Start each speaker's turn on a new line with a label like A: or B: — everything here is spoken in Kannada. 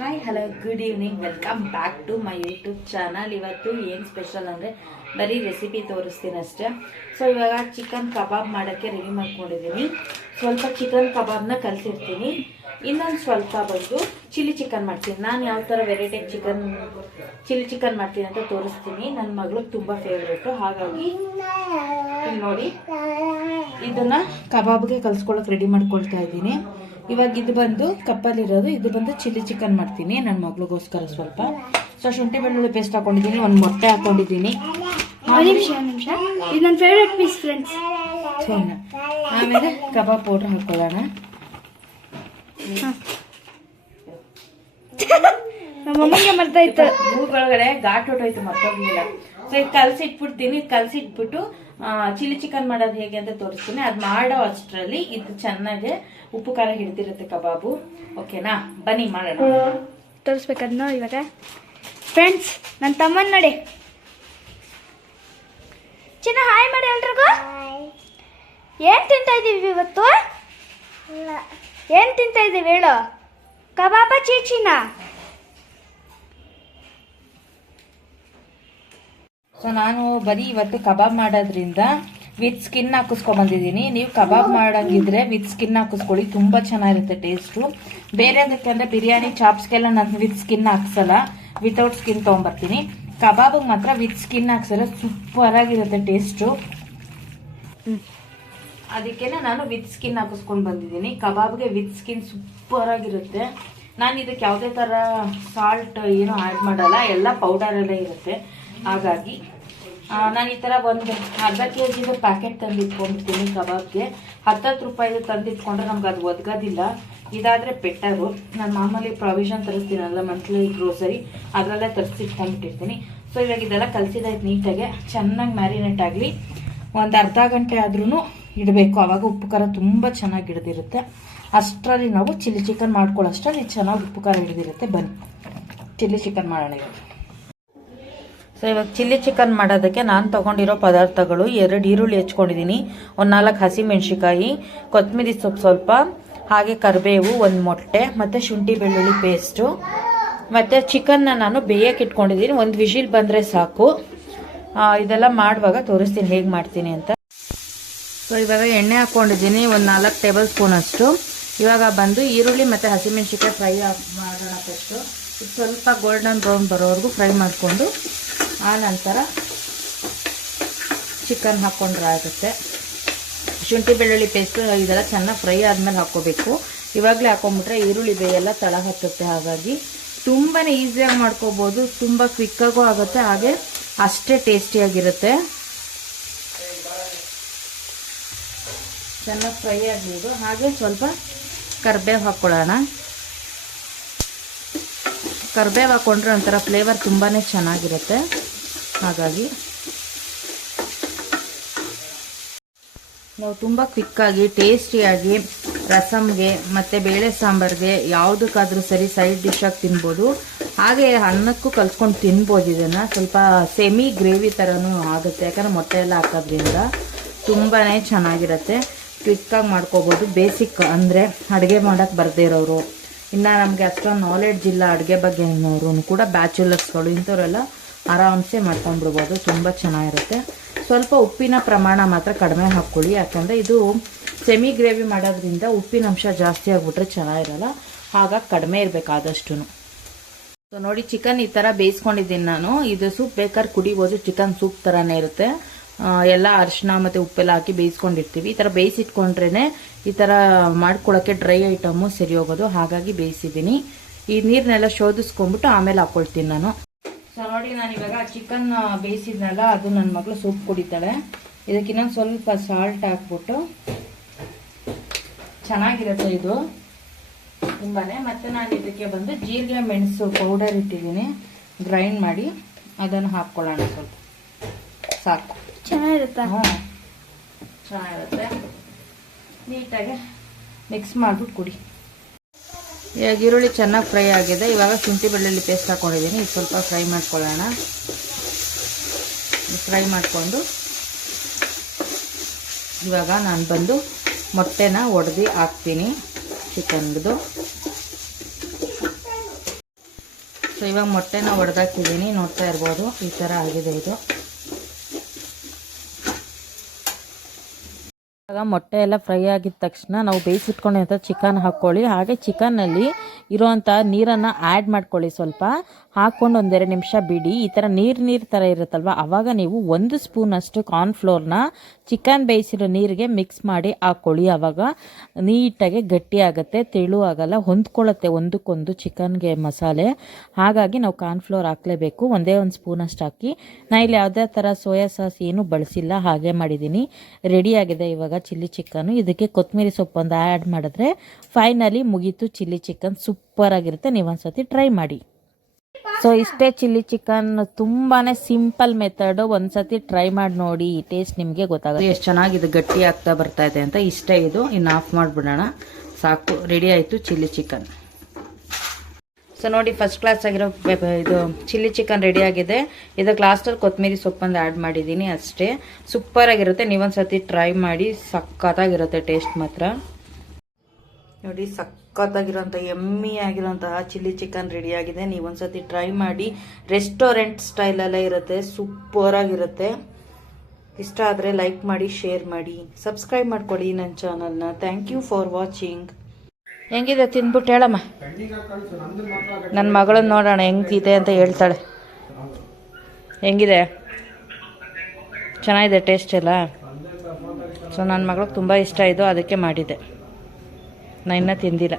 A: Hi hello good evening welcome back to my YouTube channel ಇವತ್ತು ಏನು ಸ್ಪೆಷಲ್ ಅಂದರೆ ಬರೀ ರೆಸಿಪಿ ತೋರಿಸ್ತೀನಿ ಅಷ್ಟೇ. ಸೊ ಇವಾಗ ಚಿಕನ್ ಕಬಾಬ್ ಮಾಡೋಕ್ಕೆ ರೆಡಿ ಮಾಡ್ಕೊಂಡಿದ್ದೀನಿ ಸ್ವಲ್ಪ ಚಿಕನ್ ಕಬಾಬ್ನ ಕಲಿಸಿರ್ತೀನಿ. ಇನ್ನೊಂದು ಸ್ವಲ್ಪ ಬಂದು ಚಿಲ್ಲಿ ಚಿಕನ್ ಮಾಡ್ತೀನಿ. ನಾನು ಯಾವ ಥರ ವೆರೈಟಿ ಚಿಕನ್ ಚಿಲ್ಲಿ ಚಿಕನ್ ಮಾಡ್ತೀನಿ ಅಂತ ತೋರಿಸ್ತೀನಿ. ನನ್ನ ಮಗಳು ತುಂಬ ಫೇವ್ರೇಟು ಹಾಗಾಗಿ ಇಲ್ಲಿ ನೋಡಿ. ಇದನ್ನ ಕಬಾಬ್ಗೆ ಕಲ್ಸ್ಕೊಳಕ್ ರೆಡಿ ಮಾಡ್ಕೊಳ್ತಾ ಇದ್ದೀನಿ. ಇವಾಗ ಇದು ಬಂದು ಕಪ್ಪಲ್ಲಿರೋದು ಇದು ಬಂದು ಚಿಲ್ಲಿ ಚಿಕನ್ ಮಾಡ್ತೀನಿ ನನ್ನ ಮಗಳಿಗೋಸ್ಕರ ಸ್ವಲ್ಪ. ಸೊ ಶುಂಠಿ ಬೆಳ್ಳುಳ್ಳಿ ಪೇಸ್ಟ್ ಹಾಕೊಂಡಿದ್ದೀನಿ ಒಂದು ಮೊಟ್ಟೆ ಹಾಕೊಂಡಿದ್ದೀನಿ.
B: ಇದು ನನ್ನ ಫೇವ್ರೆಟ್ ಪೀಸ್ ಫ್ರೆಂಡ್ಸ್.
A: ಆಮೇಲೆ ಕಬಾಬ್ ಪೌಡ್ರ್ ಹಾಕೊಳ್ಳೋಣ.
B: ಮಮ್ಮಿಗೆ ಮರ್ತಾ ಇತ್ತು
A: ಮೂಗೊಳಗಡೆ ಘಾಟ್ ಹೊಟ್ಟೋಯ್ತು ಮತ್ತೊಂದಿಲ್ಲ ಸೊ ಇದು ಕಲ್ಸಿಟ್ಬಿಡ್ತೀನಿ ಇದು ಕಲ್ಸಿಟ್ಬಿಟ್ಟು ಚಿಲ್ಲಿ ಚಿಕನ್ ಮಾಡೋದು ಹೇಗೆ ಅಂತ ತೋರಿಸ್ತೀನಿ. ಅದು ಮಾಡೋ ಅಷ್ಟರಲ್ಲಿ ಇದು ಚೆನ್ನಾಗೆ ಉಪ್ಪು ಖಾರ ಹಿಡ್ದಿರುತ್ತೆ ಕಬಾಬು. ಓಕೆನಾ? ಬನ್ನಿ ಮಾಡೋಣ.
B: ತೋರಿಸ್ಬೇಕದ್ನ ಇವಾಗ. ಫ್ರೆಂಡ್ಸ್ ನನ್ನ ತಮ್ಮನ್ ನೋಡಿ. ಚಿನ್ನ ಹಾಯ್ ಮಾಡಿ ಎಲ್ರಿಗೂ. ಏನ್ ತಿಂತಾ ಇದೀವಿ ಇವತ್ತು? ಏನ್ ತಿಂತಾ ಇದೀವಿ ಹೇಳು. ಕಬಾಬ ಚೀಚಿನ
A: ಸೊ ನಾನು ಬರೀ ಇವತ್ತು ಕಬಾಬ್ ಮಾಡೋದ್ರಿಂದ ವಿತ್ ಸ್ಕಿನ್ ಹಾಕಿಸ್ಕೊಂಡ್ಬಂದಿದ್ದೀನಿ ನೀವು ಕಬಾಬ್ ಮಾಡಂಗಿದ್ರೆ ವಿತ್ ಸ್ಕಿನ್ ಹಾಕಿಸ್ಕೊಳ್ಳಿ. ತುಂಬ ಚೆನ್ನಾಗಿರುತ್ತೆ ಟೇಸ್ಟು ಬೇರೆದಕ್ಕೆ ಅಂದ್ರೆ ಬಿರಿಯಾನಿ ಚಾಪ್ಸ್ಗೆಲ್ಲ ನಾನು ವಿತ್ ಸ್ಕಿನ್ ಹಾಕ್ಸಲ್ಲ. ವಿತೌಟ್ ಸ್ಕಿನ್ ತೊಗೊಂಬರ್ತೀನಿ. ಕಬಾಬಿಗೆ ಮಾತ್ರ ವಿತ್ ಸ್ಕಿನ್ ಹಾಕ್ಸಲ್ಲ. ಸೂಪರ್ ಆಗಿರುತ್ತೆ ಟೇಸ್ಟು ಅದಕ್ಕೆ ನಾನು ವಿತ್ ಸ್ಕಿನ್ ಹಾಕಿಸ್ಕೊಂಡು ಬಂದಿದ್ದೀನಿ. ಕಬಾಬ್ಗೆ ವಿತ್ ಸ್ಕಿನ್ ಸೂಪರ್ ಆಗಿರುತ್ತೆ. ನಾನು ಇದಕ್ಕೆ ಯಾವುದೇ ಥರ ಸಾಲ್ಟ್ ಏನು ಆ್ಯಡ್ ಮಾಡಲ್ಲ. ಎಲ್ಲ ಪೌಡರೆಲ್ಲ ಇರುತ್ತೆ. ಹಾಗಾಗಿ ನಾನು ಈ ಥರ ಒಂದು ಅರ್ಧ ಕೆ ಜಿದು ಪ್ಯಾಕೆಟ್ ತಂದಿಟ್ಕೊಂಡಿರ್ತೀನಿ ಕಬಾಬ್ಗೆ. ಹತ್ತತ್ತು ರೂಪಾಯಿದು ತಂದಿಟ್ಕೊಂಡ್ರೆ ನಮ್ಗೆ ಅದು ಒದಗೋದಿಲ್ಲ. ಇದಾದರೆ ಬೆಟರು ನಾನು ಮಾಮೂಲಿ ಪ್ರಾವಿಷನ್ ತರಿಸ್ತೀನಲ್ಲ ಮಂತ್ಲಿ ಗ್ರೋಸರಿ ಅದರಲ್ಲೇ ತರಿಸಿಟ್ಕೊಂಡ್ಬಿಟ್ಟಿರ್ತೀನಿ. ಸೊ ಇವಾಗ ಇದೆಲ್ಲ ಕಲಸಿದಾಯ್ತು ನೀಟಾಗೆ. ಚೆನ್ನಾಗಿ ಮ್ಯಾರಿನೇಟ್ ಆಗಲಿ. ಒಂದು ಅರ್ಧ ಗಂಟೆ ಆದ್ರೂ ಇಡಬೇಕು. ಆವಾಗ ಉಪ್ಪು ಖಾರ ತುಂಬ ಚೆನ್ನಾಗಿ ಹಿಡಿದಿರುತ್ತೆ. ಅಷ್ಟರಲ್ಲಿ ನಾವು ಚಿಲ್ಲಿ ಚಿಕನ್ ಮಾಡ್ಕೊಳ್ಳೋಷ್ಟರಲ್ಲಿ ಚೆನ್ನಾಗಿ ಉಪ್ಪು ಖಾರ ಹಿಡ್ದಿರುತ್ತೆ. ಬನ್ನಿ. ಚಿಲ್ಲಿ ಚಿಕನ್ ಮಾಡೋಣ ಇವಾಗ. ಸೊ ಇವಾಗ ಚಿಲ್ಲಿ ಚಿಕನ್ ಮಾಡೋದಕ್ಕೆ ನಾನು ತೊಗೊಂಡಿರೋ ಪದಾರ್ಥಗಳು ಎರಡು ಈರುಳ್ಳಿ ಹೆಚ್ಕೊಂಡಿದ್ದೀನಿ, ಒಂದು ನಾಲ್ಕು ಹಸಿ ಮೆಣಸಿಕಾಯಿ ಕೊತ್ತಂಬರಿ ಸೊಪ್ಪು ಸ್ವಲ್ಪ, ಹಾಗೆ ಕರಿಬೇವು ಒಂದು ಮೊಟ್ಟೆ, ಮತ್ತು ಶುಂಠಿ ಬೆಳ್ಳುಳ್ಳಿ ಪೇಸ್ಟು ಮತ್ತು ಚಿಕನ್ನ ನಾನು ಬೇಯಕ್ಕೆ ಇಟ್ಕೊಂಡಿದ್ದೀನಿ, ಒಂದು ವಿಶಿಲ್ ಬಂದರೆ ಸಾಕು. ಇದೆಲ್ಲ ಮಾಡುವಾಗ ತೋರಿಸ್ತೀನಿ ಹೇಗೆ ಮಾಡ್ತೀನಿ ಅಂತ. ಸೊ ಇವಾಗ ಎಣ್ಣೆ ಹಾಕ್ಕೊಂಡಿದ್ದೀನಿ, ಒಂದು ನಾಲ್ಕು ಟೇಬಲ್ ಸ್ಪೂನ್ ಅಷ್ಟು. ಇವಾಗ ಬಂದು ಈರುಳ್ಳಿ ಮತ್ತು ಹಸಿಮೆಣ್ಸಿಕಾಯಿ ಫ್ರೈ ಮಾಡೋಣ ಫಸ್ಟು ಸ್ವಲ್ಪ ಗೋಲ್ಡನ್ ಬ್ರೌನ್ ಬರೋವರೆಗೂ ಫ್ರೈ ಮಾಡಿಕೊಂಡು ಆ ನಂತರ ಚಿಕನ್ ಹಾಕ್ಕೊಂಡ್ರೆ ಆಗುತ್ತೆ. ಶುಂಠಿ ಬೆಳ್ಳುಳ್ಳಿ ಪೇಸ್ಟ್ ಇದೆಲ್ಲ ಚೆನ್ನಾಗಿ ಫ್ರೈ ಆದಮೇಲೆ ಹಾಕ್ಕೋಬೇಕು. ಇವಾಗಲೇ ಹಾಕೊಂಡ್ಬಿಟ್ರೆ ಈರುಳ್ಳಿ ಬೇಯೆಲ್ಲ ತಳ ಹತ್ತುತ್ತೆ. ಹಾಗಾಗಿ ತುಂಬಾ ಈಸಿಯಾಗಿ ಮಾಡ್ಕೋಬೋದು. ತುಂಬ ಕ್ವಿಕ್ಕಾಗೂ ಆಗುತ್ತೆ. ಹಾಗೆ ಅಷ್ಟೇ ಟೇಸ್ಟಿಯಾಗಿರುತ್ತೆ ಚೆನ್ನಾಗಿ ಫ್ರೈ ಆಗ್ಬೋದು. ಹಾಗೆ ಸ್ವಲ್ಪ ಕರ್ಬೇವು ಹಾಕ್ಕೊಳ್ಳೋಣ ಕರ್ಬೇವು ಹಾಕ್ಕೊಂಡ್ರೆ ಒಂಥರ ಫ್ಲೇವರ್ ತುಂಬಾ ಚೆನ್ನಾಗಿರುತ್ತೆ. ಹಾಗಾಗಿ ನಾವು ತುಂಬ ಕ್ವಿಕ್ಕಾಗಿ ಟೇಸ್ಟಿಯಾಗಿ ರಸಮ್ಗೆ ಮತ್ತು ಬೇಳೆ ಸಾಂಬಾರ್ಗೆ ಯಾವುದಕ್ಕಾದರೂ ಸರಿ ಸೈಡ್ ಡಿಶಾಗಿ ತಿನ್ಬೋದು. ಹಾಗೆ ಅನ್ನಕ್ಕೂ ಕಲ್ಸ್ಕೊಂಡು ತಿನ್ಬೋದು ಇದನ್ನು. ಸ್ವಲ್ಪ ಸೆಮಿ ಗ್ರೇವಿ ಥರನೂ ಆಗುತ್ತೆ. ಯಾಕಂದರೆ ಮೊಟ್ಟೆ ಎಲ್ಲ ಹಾಕೋದ್ರಿಂದ ತುಂಬಾ ಚೆನ್ನಾಗಿರುತ್ತೆ. ಕ್ವಿಕ್ಕಾಗಿ ಮಾಡ್ಕೋಬೋದು. ಬೇಸಿಕ್ ಅಂದರೆ ಅಡುಗೆ ಮಾಡೋಕ್ಕೆ ಬರದೇ ಇರೋರು, ಇನ್ನು ನಮಗೆ ಅಷ್ಟೊಂದು ನಾಲೆಡ್ಜ್ ಇಲ್ಲ ಅಡುಗೆ ಬಗ್ಗೆ ಅನ್ನೋರು ಕೂಡ ಬ್ಯಾಚುಲರ್ಸ್ಗಳು ಇಂಥವರೆಲ್ಲ ಆರಾಮ್ಸೆ ಮಾಡ್ಕೊಂಡ್ಬಿಡ್ಬೋದು, ತುಂಬ ಚೆನ್ನಾಗಿರುತ್ತೆ. ಸ್ವಲ್ಪ ಉಪ್ಪಿನ ಪ್ರಮಾಣ ಮಾತ್ರ ಕಡಿಮೆ ಹಾಕ್ಕೊಳ್ಳಿ, ಯಾಕಂದರೆ ಇದು ಸೆಮಿ ಗ್ರೇವಿ ಮಾಡೋದ್ರಿಂದ ಉಪ್ಪಿನ ಅಂಶ ಜಾಸ್ತಿ ಆಗಿಬಿಟ್ರೆ ಚೆನ್ನಾಗಿರಲ್ಲ, ಹಾಗಾಗಿ ಕಡಿಮೆ ಇರಬೇಕಾದಷ್ಟು ಸೊ ನೋಡಿ ಚಿಕನ್ ಈ ಥರ ಬೇಯಿಸ್ಕೊಂಡಿದ್ದೀನಿ ನಾನು. ಇದು ಸೂಪ್ ಬೇಕಾದ್ರೆ ಕುಡಿಬೋದು ಚಿಕನ್ ಸೂಪ್ ಥರನೇ ಇರುತ್ತೆ. ಎಲ್ಲ ಅರಿಶಿನ ಮತ್ತು ಉಪ್ಪೆಲ್ಲ ಹಾಕಿ ಬೇಯಿಸ್ಕೊಂಡಿರ್ತೀವಿ. ಈ ಥರ ಬೇಯಿಸಿಟ್ಕೊಂಡ್ರೇ ಈ ಥರ ಮಾಡ್ಕೊಳ್ಳೋಕ್ಕೆ ಡ್ರೈ ಐಟಮು ಸರಿ ಹೋಗೋದು. ಹಾಗಾಗಿ ಬೇಯಿಸಿದ್ದೀನಿ. ಈ ನೀರನ್ನೆಲ್ಲ ಶೋಧಿಸ್ಕೊಂಡ್ಬಿಟ್ಟು ಆಮೇಲೆ ಹಾಕ್ಕೊಳ್ತೀನಿ ನಾನು. ನೋಡಿ ನಾನು ಇವಾಗ ಚಿಕನ್ ಬೇಯಿಸಿದ್ನಲ್ಲ ಅದು ನನ್ನ ಮಗಳು ಸೂಪ್ ಕುಡಿತಾಳೆ. ಇದಕ್ಕೆ ಇನ್ನೊಂದು ಸ್ವಲ್ಪ ಸಾಲ್ಟ್ ಹಾಕ್ಬಿಟ್ಟು ಚೆನ್ನಾಗಿರುತ್ತೆ ಇದು. ತುಂಬಾನೇ. ಮತ್ತೆ ನಾನು ಇದಕ್ಕೆ ಬಂದು ಜೀರಿಗೆ ಮೆಣಸು ಪೌಡರ್ ಇಟ್ಟಿದ್ದೀನಿ. ಗ್ರೈಂಡ್ ಮಾಡಿ ಅದನ್ನು ಹಾಕ್ಕೊಳ್ಳೋಣ ಸ್ವಲ್ಪ. ಸಾಕು.
B: ಚೆನ್ನಾಗಿರುತ್ತೆ.
A: ಹ್ಞೂ ಚೆನ್ನಾಗಿರುತ್ತೆ. ನೀಟಾಗಿ ಮಿಕ್ಸ್ ಮಾಡಿಬಿಟ್ಟು ಕುಡಿ. ಇವಾಗ ಈರುಳ್ಳಿ ಚೆನ್ನಾಗಿ ಫ್ರೈ ಆಗಿದೆ. ಇವಾಗ ಶುಂಠಿ ಬೆಳ್ಳುಳ್ಳಿ ಪೇಸ್ಟ್ ಹಾಕೊಂಡಿದ್ದೀನಿ. ಇದು ಸ್ವಲ್ಪ ಫ್ರೈ ಮಾಡ್ಕೊಳ್ಳೋಣ. ಫ್ರೈ ಮಾಡಿಕೊಂಡು ಇವಾಗ ನಾನು ಬಂದು ಮೊಟ್ಟೆನ ಒಡೆದು ಹಾಕ್ತೀನಿ. ಚಿಕನ್ದು. ಸೊ ಇವಾಗ ಮೊಟ್ಟೆನ ಒಡೆದಾಕಿದ್ದೀನಿ. ನೋಡ್ತಾ ಇರ್ಬೋದು. ಈ ಥರ ಆಗಿದೆ ಇದು. ಇವಾಗ ಮೊಟ್ಟೆ ಎಲ್ಲ ಫ್ರೈ ಆಗಿದ ತಕ್ಷಣ ನಾವು ಬೇಯಿಸಿಟ್ಕೊಂಡಿರೋ ಚಿಕನ್ ಹಾಕ್ಕೊಳ್ಳಿ. ಹಾಗೆ ಚಿಕನ್ನಲ್ಲಿ ಇರೋವಂಥ ನೀರನ್ನು ಆ್ಯಡ್ ಮಾಡ್ಕೊಳ್ಳಿ ಸ್ವಲ್ಪ. ಹಾಕ್ಕೊಂಡು ಒಂದೆರಡು ನಿಮಿಷ ಬಿಡಿ. ಈ ಥರ ನೀರು ನೀರು ಥರ ಇರುತ್ತಲ್ವ? ಆವಾಗ ನೀವು ಒಂದು ಸ್ಪೂನಷ್ಟು ಕಾರ್ನ್ಫ್ಲೋರ್ನ ಚಿಕನ್ ಬೇಯಿಸಿರೋ ನೀರಿಗೆ ಮಿಕ್ಸ್ ಮಾಡಿ ಹಾಕ್ಕೊಳ್ಳಿ. ಆವಾಗ ನೀಟಾಗಿ ಗಟ್ಟಿ ಆಗುತ್ತೆ, ತೆಳು ಆಗಲ್ಲ, ಹೊಂದ್ಕೊಳ್ಳುತ್ತೆ ಒಂದಕ್ಕೊಂದು ಚಿಕನ್ಗೆ ಮಸಾಲೆ. ಹಾಗಾಗಿ ನಾವು ಕಾರ್ನ್ಫ್ಲೋರ್ ಹಾಕಲೇಬೇಕು. ಒಂದೇ ಒಂದು ಸ್ಪೂನಷ್ಟು ಹಾಕಿ. ನಾ ಇಲ್ಲಿ ಯಾವುದೇ ಥರ ಸೋಯಾ ಸಾಸ್ ಏನೂ ಬಳಸಿಲ್ಲ. ಹಾಗೆ ಮಾಡಿದ್ದೀನಿ. ರೆಡಿ ಆಗಿದೆ ಇವಾಗ ಚಿಲ್ಲಿ ಚಿಕನ್ನು ಇದಕ್ಕೆ ಕೊತ್ತಂಬರಿ ಸೊಪ್ಪೊಂದು ಆ್ಯಡ್ ಮಾಡಿದ್ರೆ ಫೈನಲಿ ಮುಗೀತು ಚಿಲ್ಲಿ ಚಿಕನ್. ಸೂಪರ್ ಆಗಿರುತ್ತೆ. ನೀವು ಒಂದ್ಸತಿ ಟ್ರೈ ಮಾಡಿ. ಸೊ ಇಷ್ಟೇ ಚಿಲ್ಲಿ ಚಿಕನ್ ತುಂಬಾ ಸಿಂಪಲ್ ಮೆಥಡು ಒಂದ್ಸತಿ ಟ್ರೈ ಮಾಡಿ ನೋಡಿ. ಟೇಸ್ಟ್ ನಿಮಗೆ ಗೊತ್ತಾಗುತ್ತೆ. ಎಷ್ಟು ಚೆನ್ನಾಗಿ ಇದು ಗಟ್ಟಿ ಆಗ್ತಾ ಬರ್ತಾ ಇದೆ ಅಂತ ಇಷ್ಟೇ ಇದು. ಇನ್ನು ಆಫ್ ಮಾಡಿಬಿಡೋಣ. ಸಾಕು. ರೆಡಿ ಆಯಿತು ಚಿಲ್ಲಿ ಚಿಕನ್. ಸೊ ನೋಡಿ ಫಸ್ಟ್ ಕ್ಲಾಸ್ ಆಗಿರೋ ಇದು ಚಿಲ್ಲಿ ಚಿಕನ್ ರೆಡಿ ಆಗಿದೆ. ಇದಕ್ಕೆ ಲಾಸ್ಟಲ್ಲಿ ಕೊತ್ತಂಬರಿ ಸೊಪ್ಪೊಂದು ಆ್ಯಡ್ ಮಾಡಿದ್ದೀನಿ ಅಷ್ಟೇ. ಸೂಪರ್ ಆಗಿರುತ್ತೆ. ಸರ್ತಿ ಟ್ರೈ ಮಾಡಿ, ಸಖತ್ತಾಗಿರುತ್ತೆ ಟೇಸ್ಟ್ ಮಾತ್ರ. ನೋಡಿ ಸಖತ್ತಾಗಿರೋಂಥ ಎಮ್ಮಿ ಆಗಿರೋಂತಹ ಚಿಲ್ಲಿ ಚಿಕನ್ ರೆಡಿ ಆಗಿದೆ. ಸರ್ತಿ ಟ್ರೈ ಮಾಡಿ ರೆಸ್ಟೋರೆಂಟ್ ಸ್ಟೈಲಲ್ಲೇ ಇರುತ್ತೆ. ಸೂಪರ್ ಆಗಿರುತ್ತೆ. ಇಷ್ಟ ಆದರೆ ಲೈಕ್ ಮಾಡಿ ಶೇರ್ ಮಾಡಿ. ಸಬ್ಸ್ಕ್ರೈಬ್ ಮಾಡ್ಕೊಳ್ಳಿ ನನ್ನ ಚಾನಲ್ನ ಥ್ಯಾಂಕ್ ಯು ಫಾರ್ ವಾಚಿಂಗ್ ಹೆಂಗಿದೆ ತಿಂದ್ಬಿಟ್ಟು ಹೇಳಮ್ಮ. ನನ್ನ ಮಗಳನ್ನ ನೋಡೋಣ, ಹೆಂಗಿದೆ ಅಂತ ಹೇಳ್ತಾಳೆ. ಹೆಂಗಿದೆ? ಚೆನ್ನಾಗಿದೆ ಟೇಸ್ಟ್ ಎಲ್ಲ? ಸೊ ನನ್ನ ಮಗಳಿಗೆ ತುಂಬ ಇಷ್ಟ ಇದು, ಅದಕ್ಕೆ ಮಾಡಿದ್ದೆ. ನಾನು ಇನ್ನೂ ತಿಂದಿಲ್ಲ.